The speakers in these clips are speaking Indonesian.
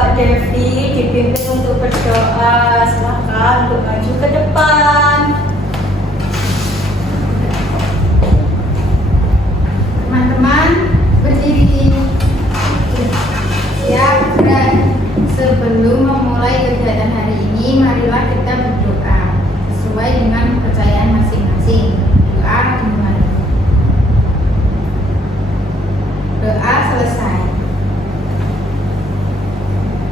Mbak Devi dipimpin untuk berdoa. Silakan untuk maju ke depan. Teman-teman berdiri. Siap, gerak. Sebelum memulai kegiatan hari ini, marilah kita berdoa sesuai dengan kepercayaan masing-masing. Doa dimulai. Doa selesai.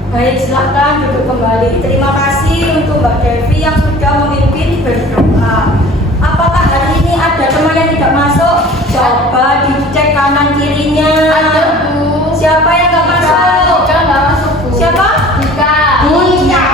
Baik, silakan duduk kembali. Terima kasih untuk Mbak Devi yang sudah memimpin berdoa. Apakah hari ini ada teman yang tidak masuk? Coba dicek kanan kirinya. Ada, Bu. Siapa yang nggak masuk? Dika nggak masuk, Bu. Siapa? Dika. Dika.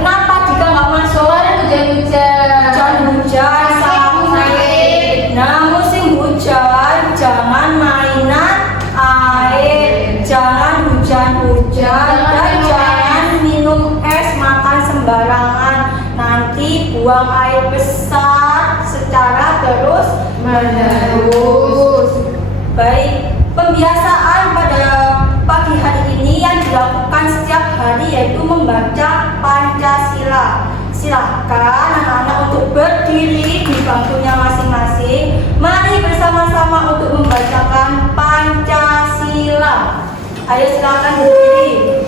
Kenapa Dika nggak masuk? Soalnya hujan-hujan. Hujan sampai. Nah, musim hujan jangan mainan air, jangan hujan-hujan, dan jangan minum es, makan sembarangan. Nanti buang air besar secara terus menerus. Baik, pembiasaan pada pagi hari ini yang dilakukan setiap hari yaitu membaca Pancasila. Silahkan anak-anak untuk berdiri di bangkunya masing-masing. Mari bersama-sama untuk membacakan Pancasila. Ayo silakan berdiri.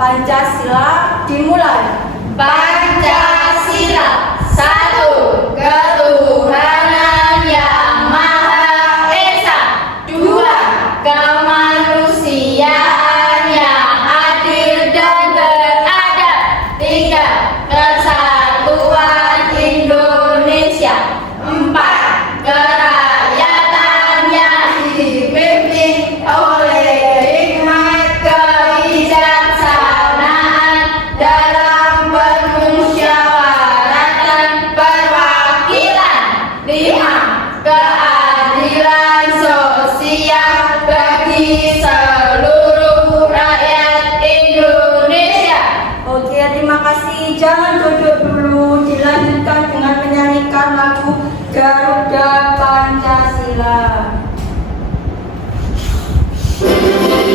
Pancasila dimulai. Pancasila, satu, ketuhanan yang Maha Esa. Dua, kemanusiaan yang adil dan beradab. Tiga, kesatuan Indonesia. Empat, kerakyatan yang dipimpin oleh hikmat kebijaksanaan dalam permusyawaratan perwakilan. Lima, keadilan sosial bagi seluruh rakyat Indonesia. Oke, terima kasih. Jangan duduk dulu. Dilanjutkan dengan menyanyikan lagu Garuda Pancasila.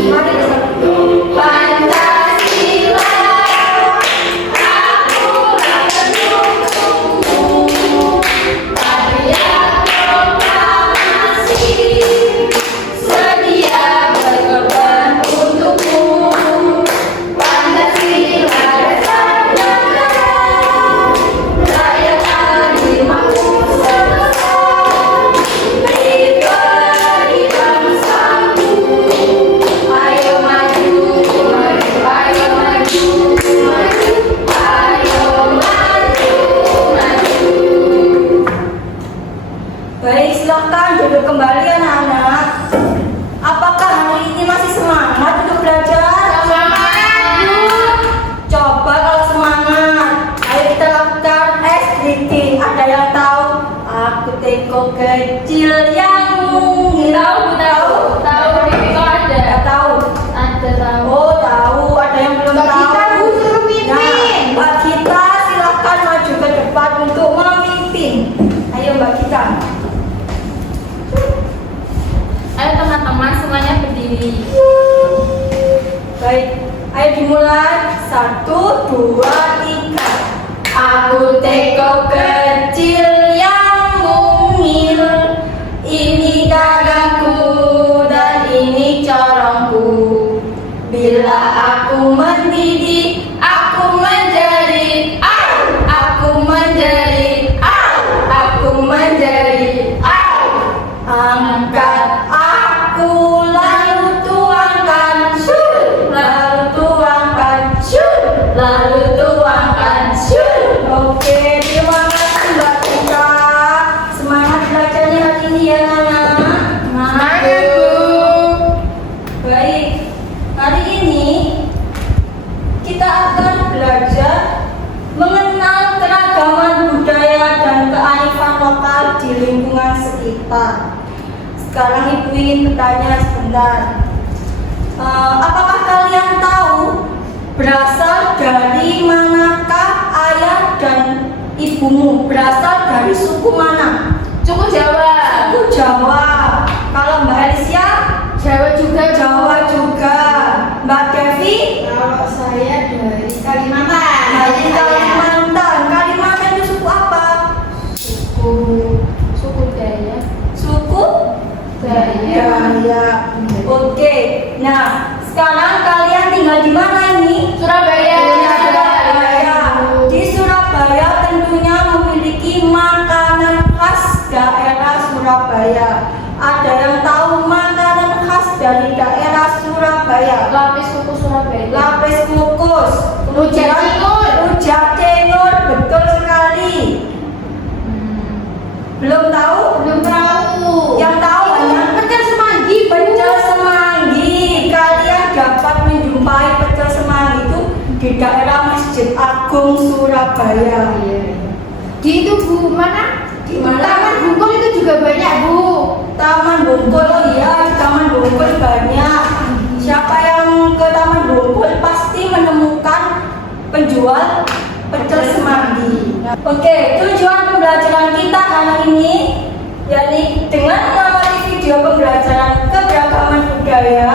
Mari bersama. Pancasila, akulah pendukungmu. Hadiah proklamasi, sedia berkorban untukmu. Pancasila dasar negara, rakyat adil makmur sejahtera, beri bangsamu. Ayo maju, ayo maju, ayo maju, maju. Baik, silakan duduk kembali anak-anak. Apakah hari ini masih semangat untuk belajar? Semangat! Coba kalau semangat, ayo kita lakukan SDT. Ada yang tahu? Aku teko kecil yang mungil. Tahu di Biko ada. Nggak tahu. Ada tahu. Oh, tahu. Ada yang belum Mbak tahu. Gita, Bu, suruh mimpin. Nah, Mbak Gita silakan maju ke depan untuk memimpin. Ayo Mbak Gita. Ayo teman-teman semuanya berdiri. Baik, ayo dimulai. 1, 2, 3. Aku teko kecil yang mungil, ini gagangku dan ini corongku. Bila aku mendidih, aku menjadi aku menjadi aku menjadi angkat aku lalu tuangkan syur, lalu tuangkan syur, lalu tuangkan syur. Oke, terima kasih Mbak Tika. Semangat belajarnya hari ini ya Nana. Semangat, Bu. Baik, hari ini kita akan belajar mengenal keragaman budaya dan kearifan lokal di lingkungan sekitar. Sekarang Ibu ingin bertanya sebentar. Apakah kalian tahu berasal dari manakah ayah dan ibumu? Berasal dari suku mana? Suku Jawa. Suku Jawa. Kalau Mbak Alicia? Jawa juga. Jawa juga. Mbak Devi Nah, sekarang kalian tinggal di mana ini? Surabaya. Surabaya. Di Surabaya tentunya memiliki makanan khas daerah Surabaya. Ada yang tahu makanan khas dari daerah Surabaya? Lapis kukus Surabaya. Lapis kukus, Rujak cingur. rujak cingur, betul sekali. Belum tahu? Belum tahu. Yang tahu hanya pecel semanggi. pecel semanggi. Kalian dapat menjumpai pecel semanggi itu di daerah Masjid Agung Surabaya. Di itu Bu, mana? Di mana? Taman Bungkul itu juga banyak Bu. Taman Bungkul, oh iya, di Taman Bungkul banyak. Siapa yang ke Taman Bungkul pasti menemukan penjual pecel semanggi. Oke, tujuan pembelajaran kita hari ini yakni dengan mengamati video pembelajaran keberagaman budaya,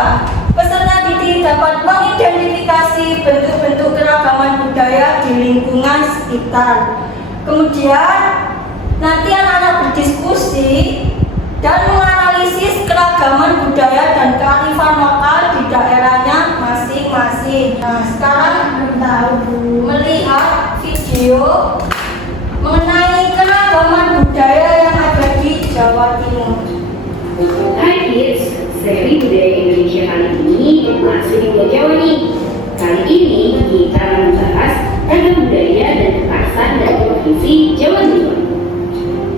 peserta didik dapat mengidentifikasi bentuk-bentuk keragaman budaya di lingkungan sekitar. Kemudian nanti anak-anak berdiskusi dan menganalisis keragaman budaya dan kearifan lokal di daerahnya masing-masing. Nah, sekarang melihat video mengenai keragaman budaya yang ada di Jawa Timur. Hai kids, seri budaya Indonesia kali ini masih di Pulau Jawa nih. Kali ini kita akan membahas ragam budaya dan kekhasan dari Provinsi Jawa Timur.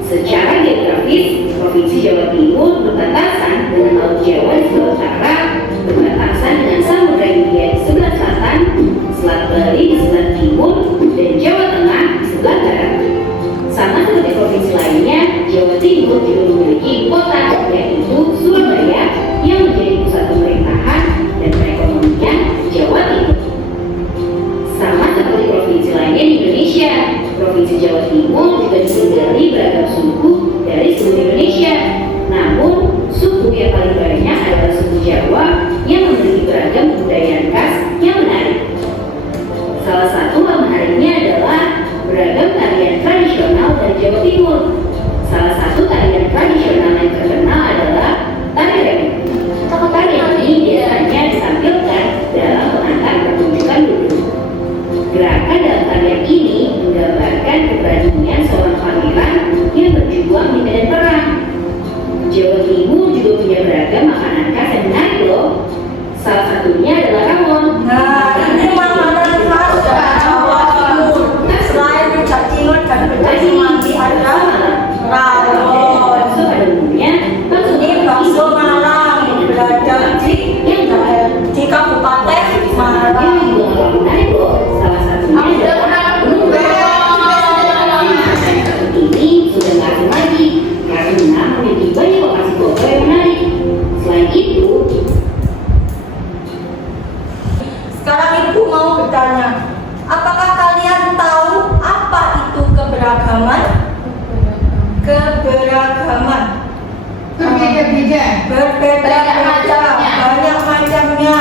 Secara geografis, Provinsi Jawa Timur berbatasan dengan Laut Jawa di sebelah utara, berbatasan dengan Samudra Hindia di sebelah selatan, Selat Bali di sebelah timur, dan Jawa Tengah di sebelah barat. Sama seperti provinsi lainnya, Jawa Timur juga memiliki kota, yaitu Surabaya, yang menjadi pusat pemerintahan dan perekonomian Jawa Timur. Sama seperti provinsi lainnya di Indonesia, Provinsi Jawa Timur juga diselimuti beragam suku dari seluruh Indonesia. Namun, suku yang paling banyak adalah suku Jawa yang memiliki beragam kebudayaan khas yang menarik. Salah satu hal menariknya adalah beragam tarian tradisional dari Jawa Timur. Salah satu tarian tradisional yang terkenal adalah tari remi. Tarian ini biasanya ditampilkan dalam pengantar pertunjukan dulu. Gerakan dalam tarian ini menggambarkan keberanian seorang pangeran yang berjuang di medan perang. Jawa Timur juga punya beragam makanan khas yang menarik loh. Salah satunya adalah rawon. Nah, ini makanan khas dari Jawa Timur. Selain rujak cingur dan pecel semanggi ada rawon. Bakso pada umumnya, Ini bakso Malang berada di Kabupaten Malang. ini juga nggak menarik loh. Salah satunya adalah ini sudah nggak asing lagi karena memiliki banyak lokasi foto yang menarik. Selain itu, Sekarang Ibu mau bertanya, apakah kalian tahu apa itu keberagaman? Keberagaman Berbeda-beda. berbeda-beda, banyak macamnya.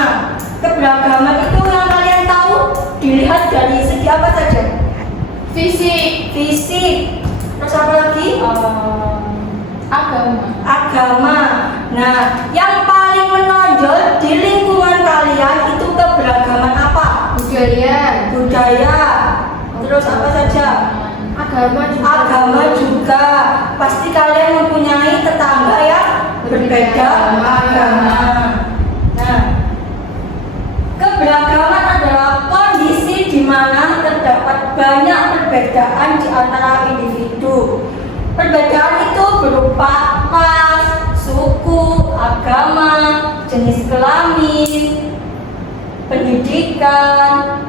Keberagaman itu yang kalian tahu dilihat dari segi apa saja? Fisik. Fisik, terus apa lagi? Agama. Agama. Nah, yang paling menonjol di lingkungan kalian itu keberagaman apa? Budaya. Budaya. Terus apa saja? Agama juga. Agama juga. Pasti kalian mempunyai tetangga yang berbeda agama. Nah, keberagaman adalah kondisi di mana terdapat banyak perbedaan di antara individu. Perbedaan itu berupa ras, suku, agama, jenis kelamin, pendidikan,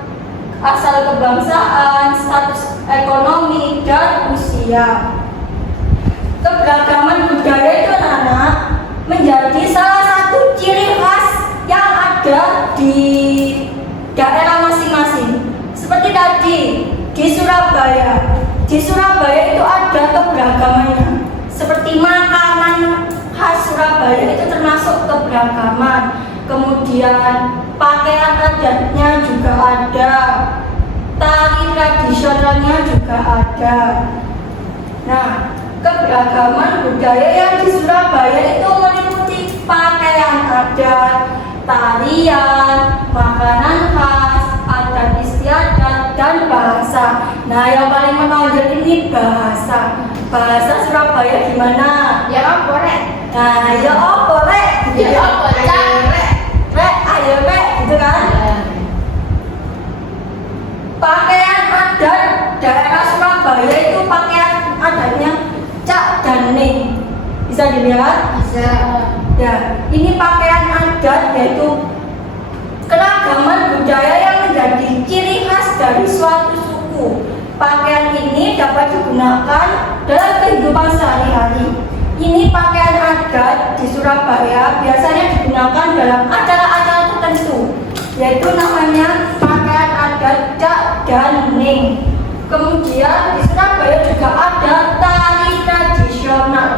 asal kebangsaan, status ekonomi, dan usia. Keberagaman budaya itu anak menjadi salah satu ciri khas yang ada di daerah masing-masing. Seperti tadi di Surabaya. Di Surabaya itu ada keberagamannya. Seperti makanan khas Surabaya itu termasuk keberagaman. Kemudian pakaian adatnya juga ada. Tari tradisionalnya juga ada. Nah, keberagaman budaya yang di Surabaya itu meliputi pakaian adat, tarian, makanan khas, adat istiadat, dan bahasa. Nah, yang paling menonjol ini bahasa. Bahasa Surabaya gimana? Ya apa rek? Nah, ya apa rek? Ya apa cak rek? Rek, ayo rek, gitu kan? Pakaian adat daerah Surabaya itu pakaian adatnya cak dan ning. Bisa dilihat? Bisa. Ya, ini pakaian adat yaitu keragaman budaya yang menjadi ciri khas dari suatu suku. Pakaian ini dapat digunakan dalam kehidupan sehari-hari. Ini pakaian adat di Surabaya biasanya digunakan dalam acara-acara tertentu, yaitu namanya pakaian adat cak dan ning. Kemudian di Surabaya juga ada tari tradisional.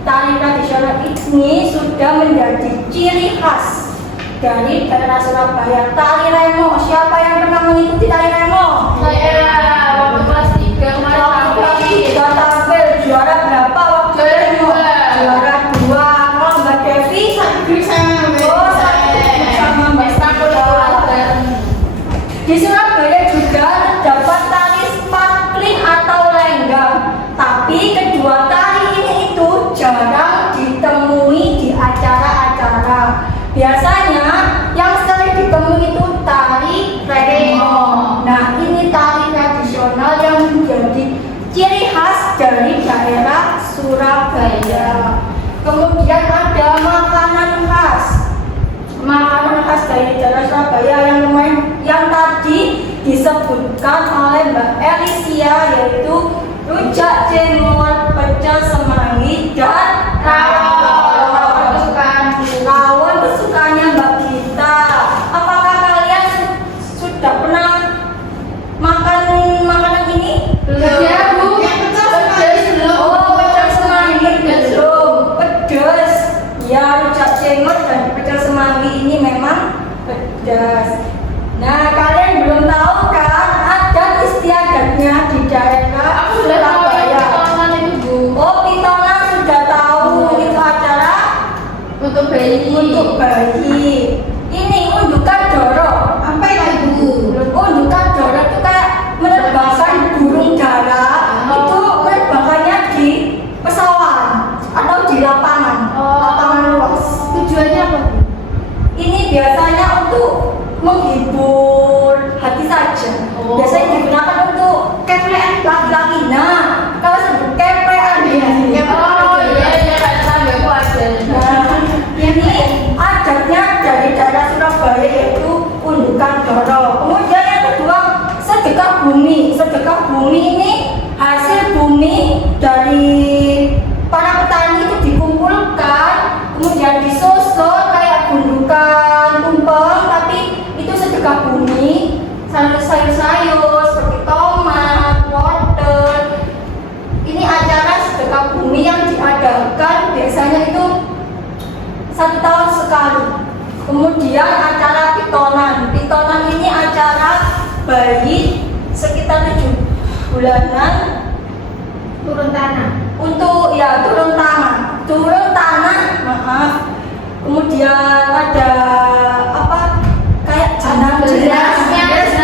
Tari tradisional ini sudah menjadi ciri khas dari daerah Surabaya. Tari remo, siapa yang pernah mengikuti tari remo? Saya waktu kelas 3 kemarin tampil juara berapa waktu remo? Juara 2. Kalau Mbak Devi sama Mbak di Surabaya juga terdapat tari sparkling atau lenggang. Tapi kedua tari ini itu jarang ditemui di acara-acara. Biasanya yang sering ditemui itu tari remo. Nah, ini tari tradisional yang menjadi ciri khas dari daerah Surabaya. Kemudian ada makanan khas. Makanan khas dari daerah Surabaya yang tadi disebutkan oleh Mbak Elisia, yaitu rujak cingur, pecel semanggi, dan rawon kesukaannya Mbak Gita. Apakah kalian sudah pernah makan makanan ini? Ya Bu, pedas Oh, pecel semanggi belum. Pedas. Ya, rujak cingur dan pecel semanggi ini memang pedas. Nah, kalian belum tahu kan adat istiadatnya di daerah aku sudah tahu Surabaya. pengalaman itu Bu. Oh, Pitonan sudah tahu itu acara Untuk bayi. untuk bayi. Ini undukan doro. Apa itu Bu? Undukan doro itu kayak menerbangkan burung dara. Itu menerbangkannya di pesawat atau di lapangan, lapangan luas. Tujuannya apa Bu? Ini biasanya untuk menghibur hati saja. Biasanya digunakan untuk keplean laki-laki. Nah, kalau sebut keplean Oh iya kan sampai aku ada. Nah, ini adatnya dari daerah Surabaya yaitu undukan doro. Kemudian yang kedua, sedekah bumi. Sedekah bumi ini hasil bumi dari para petani itu dikumpulkan, kemudian disusun kayak gundukan tumpeng, tapi itu sedekah bumi. Sayur-sayur seperti tomat, wortel. Ini acara sedekah bumi yang diadakan biasanya itu 1 tahun sekali. Kemudian acara pitonan. Pitonan ini acara bayi sekitar 7 bulanan Turun tanah. untuk turun tanah, maaf. Kemudian ada apa? Kayak Berasnya beras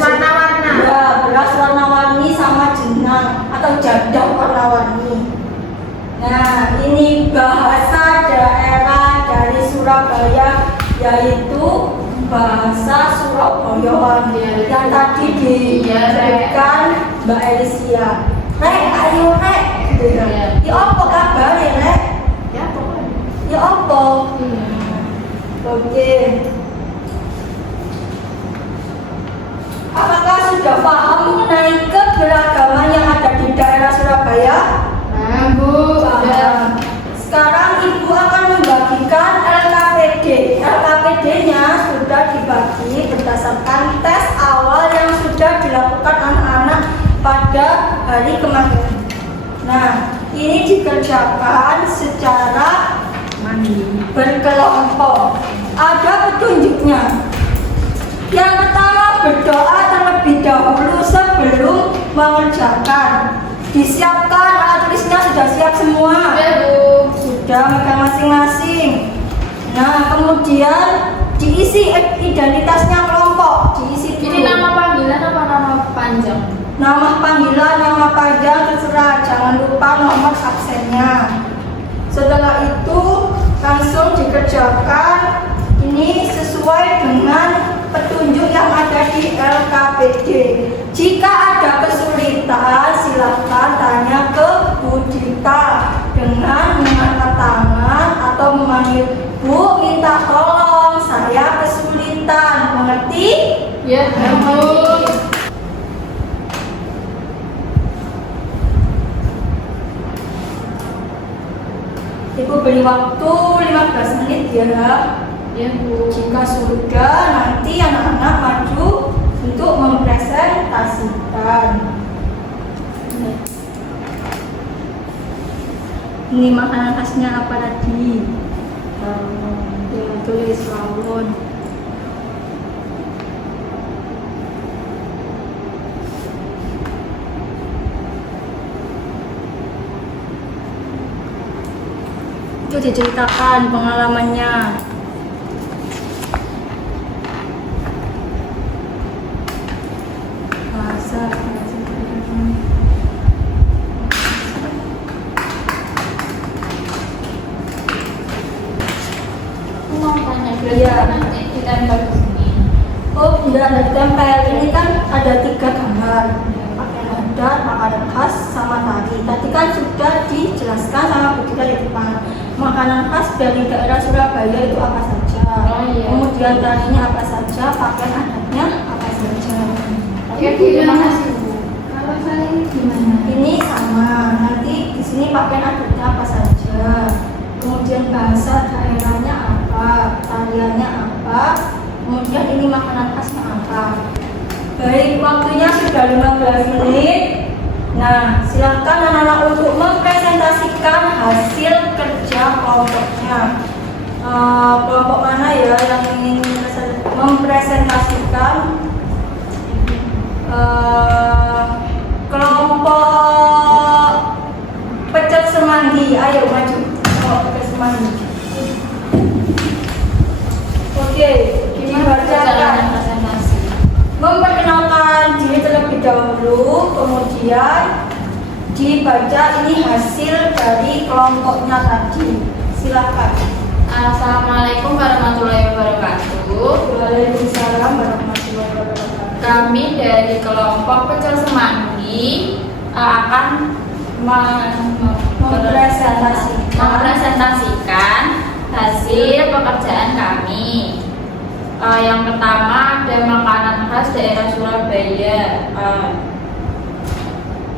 warna-warna. Ya, beras warna-warni sama jenang atau jadah warna-warni. Nah, ini bahasa daerah dari Surabaya, yaitu bahasa Surabayaan yang tadi disebutkan Mbak Elisia. Rek, ayo rek. Ya apa kabar ya rek? Ya pokoknya. Ya apa? Oke. Apakah sudah paham mengenai keberagaman yang ada di daerah Surabaya? Nah Bu, Paham. Sekarang Ibu akan membagikan LKPD. LKPD-nya sudah dibagi berdasarkan tes awal yang sudah dilakukan anak-anak pada hari kemarin. Nah, ini dikerjakan secara berkelompok. Ada petunjuknya. Yang pertama, berdoa terlebih dahulu sebelum mengerjakan. Disiapkan alat tulisnya, sudah siap semua? Bu. Sudah, megang masing-masing. Nah, kemudian diisi identitasnya kelompok, diisi dulu. Ini nama panggilan apa nama panjang? Nama panggilan, nama panjang terserah, jangan lupa nomor absennya. Setelah itu langsung dikerjakan ini sesuai dengan petunjuk yang ada di LKPD. Jika ada kesulitan, silakan tanya ke Bu Dita dengan mengangkat tangan atau memanggil, Bu, minta tolong, saya kesulitan. Mengerti? Ya, Mengerti. Ibu beri waktu 15 menit ya. Ya, Bu. Jika sudah, nanti anak-anak maju untuk mempresentasikan. Ini makanan khasnya apa tadi? Ya, tulis rawon. Itu diceritakan pengalamannya. Mau tanya, Iya. nanti ditempel ke sini. Oh, tidak ada tempel. Ini kan ada 3 gambar. Pakaian adat, makanan khas, sama tari. Tadi kan sudah dijelaskan sama Bu Dita di depan. Makanan khas dari daerah Surabaya itu apa saja? Oh, iya. Kemudian tarinya apa saja? Pakaian adatnya apa saja? Oke, terima kasih, Bu. Kalau saya ini gimana? Ini sama. Nanti di sini pakaian adatnya apa saja? Kemudian bahasa daerahnya apa? Tariannya apa? Kemudian ini makanan khasnya apa? Baik, waktunya sudah 15 menit. Nah, silakan anak-anak untuk mempresentasikan hasil kerja kelompoknya. Kelompok mana ya yang ingin mempresentasikan? Kelompok pecel semanggi. Ayo maju. Kelompok pecel semanggi. Oke, ini bacakan. Presentasi. Memperkenalkan diri terlebih dahulu, kemudian dibaca ini hasil dari kelompoknya tadi. Silakan. Assalamualaikum warahmatullahi wabarakatuh. Waalaikumsalam warahmatullahi wabarakatuh. Kami dari kelompok Pecel Semanggi akan mempresentasikan hasil pekerjaan kami. Yang pertama ada makanan khas daerah Surabaya,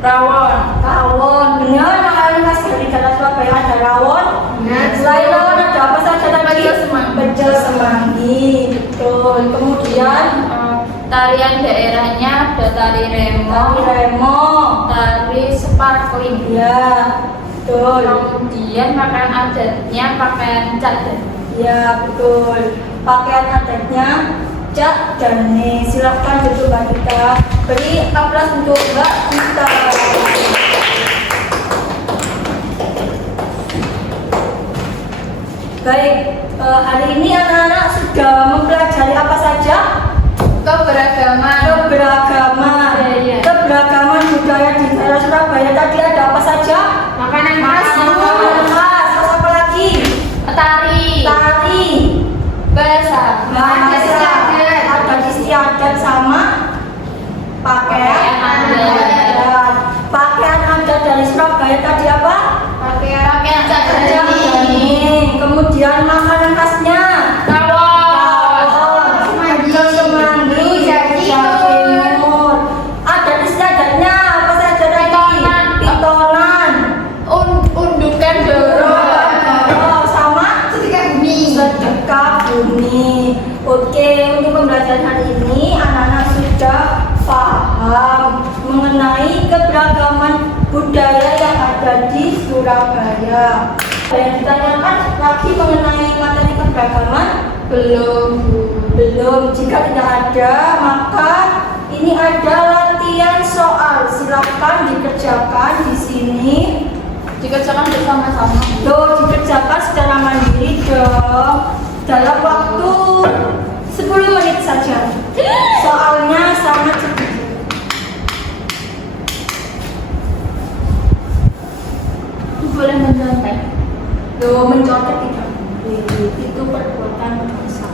rawon. Rawon, benar makanan khas dari daerah Surabaya ada rawon. Benar. Selain rawon ada apa saja tadi? Pecel semanggi. Pecel semanggi, betul. Kemudian Tarian daerahnya ada tari remo, tari sparkling. ya, betul. Kemudian pakaian adatnya pakaian cadar. Ya, betul. Pakaian adatnya Cak Dane. Silakan duduk Mbak Dita. Beri aplaus untuk Mbak Dita. Baik, hari ini anak-anak sudah mempelajari apa saja? Keberagaman. Keberagaman budaya di daerah Surabaya tadi ada apa saja? Makanan khas. Makanan khas. Terus apa lagi? Tari. Bahasa. Adat istiadat sama pakaian adat. Pakaian adat dari Surabaya tadi apa? Pakaian cadar. Kemudian makanan khasnya Rawon. pecel semanggi, Jawa Timur. Adat istiadatnya apa saja tadi? Pitonan, Undukan dorong. sama sedekah bumi. Oke, untuk pembelajaran hari ini anak-anak sudah paham mengenai keberagaman budaya yang ada di Surabaya. Ada yang ditanyakan lagi mengenai materi keberagaman? Belum. Jika tidak ada, maka ini ada latihan soal. Silakan dikerjakan di sini. Dikerjakan bersama-sama. Dikerjakan secara mandiri dong. dalam waktu 10 menit saja. Soalnya sangat sedikit. Boleh mencontek. Loh, mencontek tidak boleh. Itu perbuatan dosa.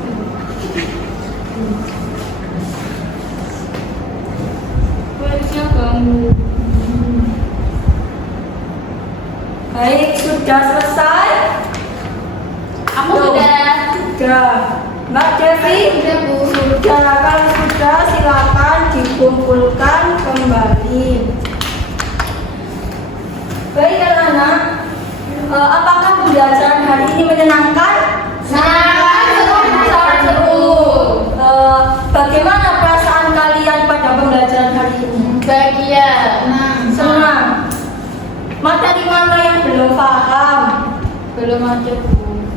Wajah kamu. Baik, sudah selesai? Aku Loh, sudah. Sudah. Mbak Devi? Sudah Bu. Sudah, kalau sudah silakan dikumpulkan kembali. Baik anak-anak, apakah pembelajaran hari ini menyenangkan? Sangat seru. Bagaimana perasaan kalian pada pembelajaran hari ini? Bahagia. Senang. Materi mana yang belum paham? Belum ada Bu.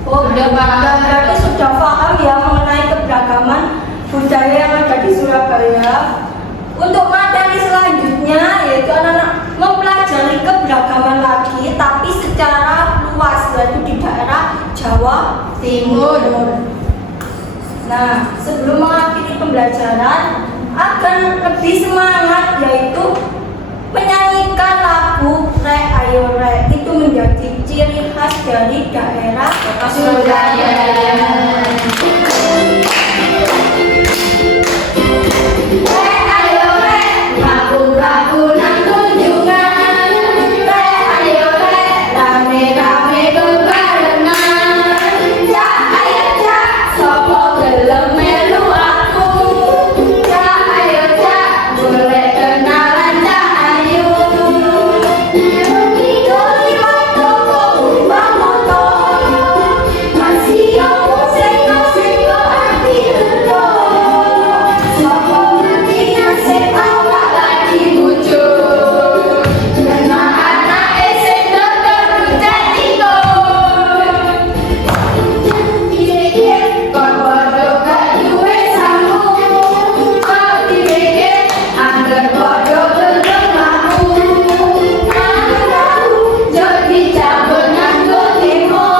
Oh, Sudah paham. berarti sudah paham ya mengenai keberagaman budaya yang ada di Surabaya. Untuk materi selanjutnya yaitu anak-anak mempelajari keberagaman lagi, tapi secara luas, yaitu di daerah Jawa Timur. Nah, sebelum mengakhiri pembelajaran akan lebih semangat, yaitu menyanyikan lagu Rek Ayo Rek. Itu menjadi ciri khas dari daerah Kota Surabaya. Rek ayo rek, lagu-lagu nang kunjungan. Rek ayo rek, rame-rame bebarengan. Jak ayo jak, sopo gelem melu aku. Jak ayo jak, boleh kenalan jak ayo. Ngidoli waktu ubah motor. Masih yo sing arti lego. Sopo ngerti nasib awak lagi muncul. Kena anak sing dokter budak ikut. Dipikir kok podo gak duwe sambung. Kok dipikir angger podo gelem aku. Tahu jadi cabut nganggo demo.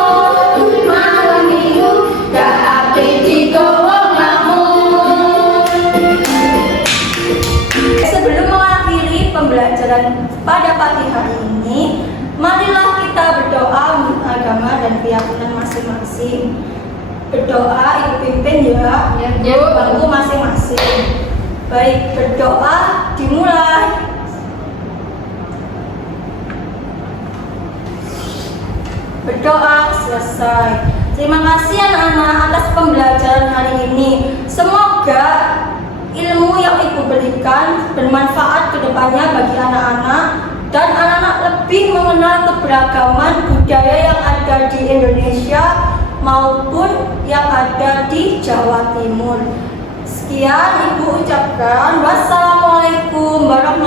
Malam minggu gak api digowo ngelamun. Sebelum mengakhiri pembelajaran pada pagi hari ini, marilah kita berdoa untuk agama dan keyakinan masing-masing. Berdoa, ibu pimpin ya, Ya, Bu. bangku masing-masing. Baik, berdoa dimulai. Berdoa selesai. Terima kasih anak-anak atas pembelajaran hari ini. Semoga ilmu yang ibu berikan bermanfaat ke depannya bagi anak-anak dan anak-anak lebih mengenal keberagaman budaya yang ada di Indonesia maupun yang ada di Jawa Timur. Sekian ibu ucapkan. Wassalamualaikum warahmatullahi